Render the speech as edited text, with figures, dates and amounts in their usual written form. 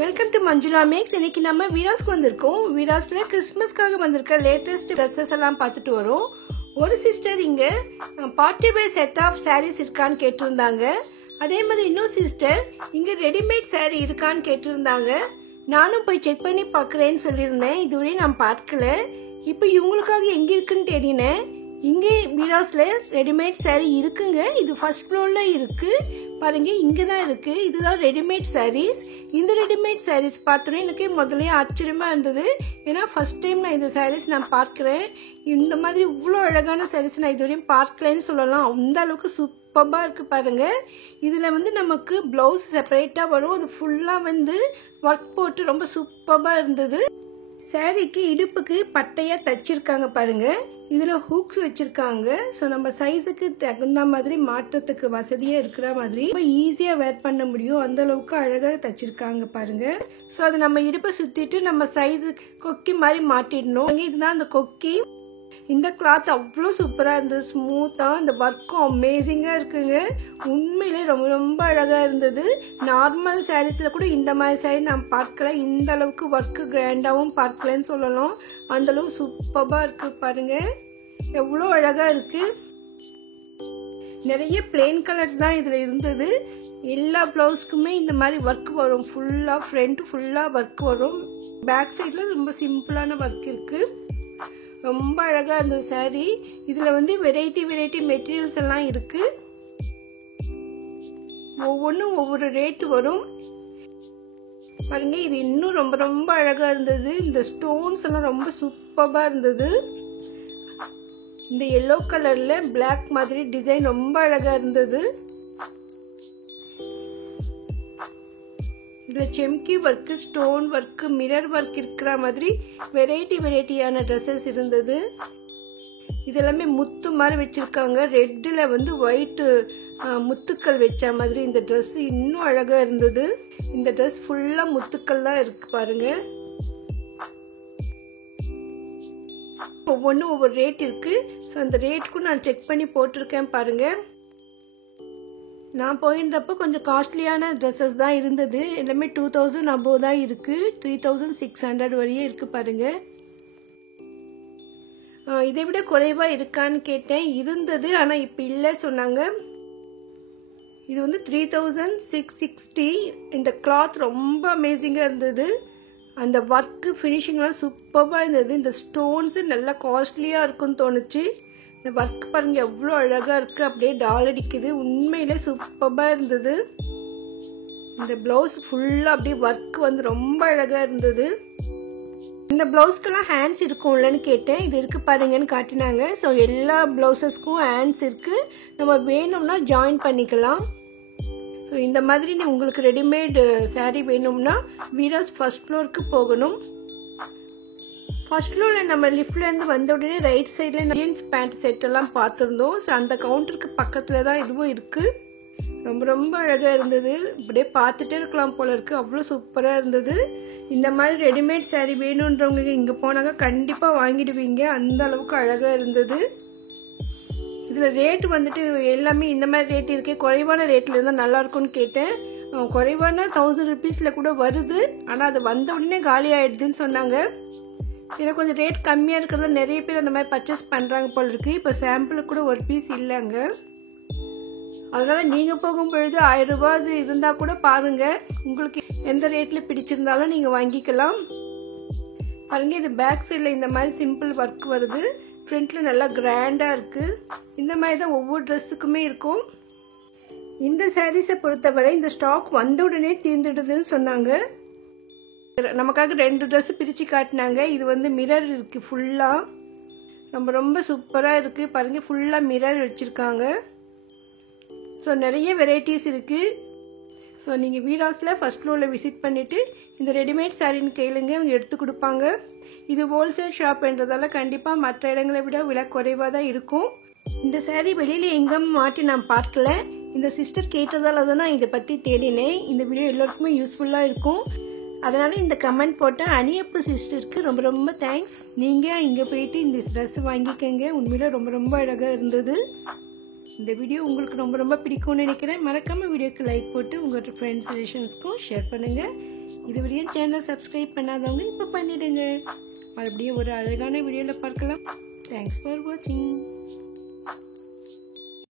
Welcome to Manjula maths. இன்னைக்கு நம்ம வீராஸ்க்கு வந்திருக்கோம். வீராஸ்ல கிறிஸ்மஸ்க்காக வந்திருக்க லேட்டஸ்ட் ட்ரெஸ்ஸஸ் எல்லாம் பார்த்துட்டு வரோம். ஒரு சிஸ்டர் இங்க party wear set of sarees இருக்கான்னு கேட்டிருந்தாங்க. அதே மாதிரி இன்னொரு சிஸ்டர் இங்க ரெடிமேட் சாரீ இருக்கான்னு கேட்டிருந்தாங்க. நானும் போய் செக் பண்ணி பார்க்குறேன்னு சொல்லியிருந்தேன். இதுவரை நான் பார்க்கல. இப்போ இவங்களுக்காக எங்க இருக்குன்னு தேடினேன். இங்கே வீராஸ்ல ரெடிமேட் சாரீ இருக்குங்க. இது ஃபர்ஸ்ட் ஃப்ளோர்ல இருக்கு பாருங்க. இங்க தான் இருக்கு. இதுதான் ரெடிமேட் சாரீஸ். இந்த ரெடிமேட் சாரீஸ் பார்த்தோன்னே எனக்கு முதல்ல ஆச்சரியமா இருந்தது. ஏன்னா ஃபர்ஸ்ட் டைம் நான் இந்த சாரீஸ் நான் பார்க்கிறேன். இந்த மாதிரி இவ்வளோ அழகான சாரீஸ் நான் இதுவரையும் பார்க்கலன்னு சொல்லலாம். அந்த அளவுக்கு சூப்பராக இருக்கு பாருங்க. இதுல வந்து நமக்கு பிளவுஸ் செப்பரேட்டா வரும். அது ஃபுல்லா வந்து ஒர்க் போட்டு ரொம்ப சூப்பராக இருந்தது. சாரிக்கு இடுப்புக்கு பட்டையா தச்சிருக்காங்க பாருங்க. இதுல ஹூக்ஸ் வச்சிருக்காங்க. ஸோ நம்ம சைஸுக்கு தகுந்த மாதிரி மாற்றத்துக்கு வசதியா இருக்கிற மாதிரி ரொம்ப ஈஸியா வேர் பண்ண முடியும். அந்த அளவுக்கு அழகா தச்சிருக்காங்க பாருங்க. ஸோ அது நம்ம இடுப்பை சுத்திட்டு நம்ம சைஸு கொக்கி மாதிரி மாட்டிடணும். இதுதான் அந்த கொக்கி. இந்த கிளாத் அவ்வளோ சூப்பரா இருந்தது. ஸ்மூத்தா இந்த ஒர்க்கும் அமேசிங்கா இருக்குங்க. உண்மையிலே ரொம்ப ரொம்ப அழகா இருந்தது. நார்மல் சாரீஸ்ல கூட இந்த மாதிரி சாரீ நான் பார்க்கல. இந்த அளவுக்கு ஒர்க்கு கிராண்டாவும் பார்க்கலன்னு சொல்லலாம். அந்த அளவு சூப்பரா இருக்கு பாருங்க. எவ்வளோ அழகா இருக்கு. நிறைய பிளெயின் கலர்ஸ் தான் இதுல இருந்தது. எல்லா பிளவுஸ்க்குமே இந்த மாதிரி ஒர்க் வரும். ஃபுல்லா ஃப்ரண்ட் ஃபுல்லா ஒர்க் வரும். பேக் சைட்ல ரொம்ப சிம்பிளான ஒர்க் இருக்கு. ரொம்ப அழகா இருந்தது சாரி. இதுல வந்து வெரைட்டி மெட்டீரியல்ஸ் எல்லாம் இருக்கு. ஒவ்வொன்றும் ஒவ்வொரு ரேட் வரும் பாருங்க. இது இன்னும் ரொம்ப ரொம்ப அழகா இருந்தது. இந்த ஸ்டோன்ஸ் எல்லாம் ரொம்ப சூப்பரா இருந்தது. இந்த எல்லோ கலர்ல பிளாக் மாதிரி டிசைன் ரொம்ப அழகா இருந்தது. இதுல chamki work, stone work, mirror work இருக்கிற மாதிரி வெரைட்டியான ட்ரெஸ்ஸஸ் இருந்தது. இதெல்லாமே முத்து மாதிரி வச்சிருக்காங்க. ரெட்ல வந்து ஒயிட் முத்துக்கள் வச்ச மாதிரி இந்த ட்ரெஸ் இன்னும் அழகா இருந்தது. இந்த ட்ரெஸ் ஃபுல்லா முத்துக்கள் தான் இருக்கு பாருங்க. ஒவ்வொன்றும் ஒவ்வொரு ரேட் இருக்கு. ஸோ அந்த ரேட்டுக்கும் நான் செக் பண்ணி போட்டிருக்கேன் பாருங்க. நான் போயிருந்தப்போ கொஞ்சம் காஸ்ட்லியான ட்ரெஸ்ஸஸ் தான் இருந்தது. எல்லாமே 2000 above தான் இருக்கு. 3600 வரையும் இருக்கு பாருங்க. இதை விட குறைவா இருக்கான்னு கேட்டேன். இருந்தது, ஆனா இப்ப இல்லை சொன்னாங்க. இது வந்து 3660. இந்த கிளாத் ரொம்ப அமேசிங்கா இருந்தது. அந்த ஒர்க் ஃபினிஷிங்லாம் சூப்பராக இருந்தது. இந்த ஸ்டோன்ஸ் நல்லா காஸ்ட்லியா இருக்குன்னு தோணுச்சு. இந்த ஒர்க் பாருங்க எவ்வளோ அழகா இருக்கு. அப்படியே டால் அடிக்குது. உண்மையிலே சூப்பரா இருந்தது. இந்த பிளவுஸ் ஃபுல்லா அப்படியே ஒர்க் வந்து ரொம்ப அழகா இருந்தது. இந்த பிளவுஸ்க்கெல்லாம் ஹேண்ட்ஸ் இருக்கும்லன்னு கேட்டேன். இது இருக்கு பாருங்கன்னு காட்டினாங்க. ஸோ எல்லா பிளவுசஸ்க்கும் ஹேண்ட்ஸ் இருக்கு. நம்ம வேணும்னா ஜாயின் பண்ணிக்கலாம். ஸோ இந்த மாதிரி உங்களுக்கு ரெடிமேட் சாரீ வேணும்னா வீராஸ் ஃபர்ஸ்ட் ஃப்ளோருக்கு போகணும். ஃபர்ஸ்ட் ஃப்ளோரில் நம்ம லிஃப்ட்லேருந்து வந்த உடனே ரைட் சைடில் ஜீன்ஸ் பேண்ட் செட் எல்லாம் பார்த்துருந்தோம். ஸோ அந்த கவுண்டருக்கு பக்கத்தில் தான் இதுவும் இருக்குது. ரொம்ப ரொம்ப அழகாக இருந்தது. இப்படியே பார்த்துட்டே இருக்கலாம் போல இருக்குது. அவ்வளோ சூப்பராக இருந்தது. இந்த மாதிரி ரெடிமேட் சாரீ வேணுன்றவங்க இங்கே போனாங்க கண்டிப்பாக வாங்கிடுவீங்க. அந்த அளவுக்கு அழகாக இருந்தது. இதில் ரேட் வந்துட்டு எல்லாமே இந்த மாதிரி ரேட் இருக்கே. குறைவான ரேட்டில் இருந்தால் நல்லாயிருக்கும்னு கேட்டேன். குறைவான 1000 rupeesல கூட வருது. ஆனால் அது வந்த உடனே காலி ஆகிடுதுன்னு சொன்னாங்க. எனக்கு கொஞ்சம் ரேட் கம்மியாக இருக்கிறது நிறைய பேர் அந்த மாதிரி பர்ச்சேஸ் பண்ணுறாங்க போல இருக்கு. இப்போ சாம்பிளுக்கு கூட ஒரு பீஸ் இல்லைங்க. அதனால நீங்கள் போகும்பொழுது 1000 ரூபாய் இருந்தால் கூட பாருங்க. உங்களுக்கு எந்த ரேட்டில் பிடிச்சிருந்தாலும் நீங்கள் வாங்கிக்கலாம். பாருங்க, இது பேக் சைடில் இந்த மாதிரி சிம்பிள் ஒர்க் வருது. ஃப்ரண்ட்ல நல்லா கிராண்டாக இருக்கு. இந்த மாதிரி தான் ஒவ்வொரு ட்ரெஸ்ஸுக்குமே இருக்கும். இந்த சாரீஸை பொறுத்தவரை இந்த ஸ்டாக் வந்த உடனே தீர்ந்துடுதுன்னு சொன்னாங்க. நமக்காக 2 ட்ரெஸ் பிரிச்சு காட்டினாங்க. இது வந்து மிரர் இருக்கு ஃபுல்லா. ரொம்ப ரொம்ப சூப்பரா இருக்கு பாருங்க. ஃபுல்லா மிரர் வச்சிருக்காங்க. ஸோ நிறைய வெரைட்டிஸ் இருக்கு. ஸோ நீங்க வீராஸ்ல ஃபர்ஸ்ட் ஃப்ளோர்ல விசிட் பண்ணிட்டு இந்த ரெடிமேட் சாரின்னு கேளுங்க, அவங்க எடுத்து கொடுப்பாங்க. இது ஹோல்சேல் ஷாப்ன்றதால கண்டிப்பா மற்ற இடங்களை விட விலை குறைவாக தான் இருக்கும். இந்த சாரீ வெளியில எங்கும் மாட்டி நான் பார்க்கல. இந்த சிஸ்டர் கேட்டதால தான் நான் இதை பத்தி தேடினேன். இந்த வீடியோ எல்லாருக்குமே யூஸ்ஃபுல்லா இருக்கும். அதனால இந்த கமெண்ட் போட்ட அனியப்பு சிஸ்டருக்கு ரொம்ப ரொம்ப தேங்க்ஸ். நீங்க இங்க போயிட்டு இந்த ட்ரெஸ் வாங்கிக்கங்க. உண்மையில ரொம்ப ரொம்ப அழகா இருந்தது. இந்த வீடியோ உங்களுக்கு ரொம்ப ரொம்ப பிடிக்கும்னு நினைக்கிறேன். மறக்காம வீடியோக்கு லைக் போட்டு உங்களோட ஃப்ரெண்ட்ஸ் ரிலேஷன்ஸ்க்கும் ஷேர் பண்ணுங்க. இதுவரையும் சேனல் சப்ஸ்கிரைப் பண்ணாதவங்க இப்போ பண்ணிடுங்க. மறுபடியும் ஒரு அழகான வீடியோவில் பார்க்கலாம். தேங்க்ஸ் ஃபார் வாட்சிங்.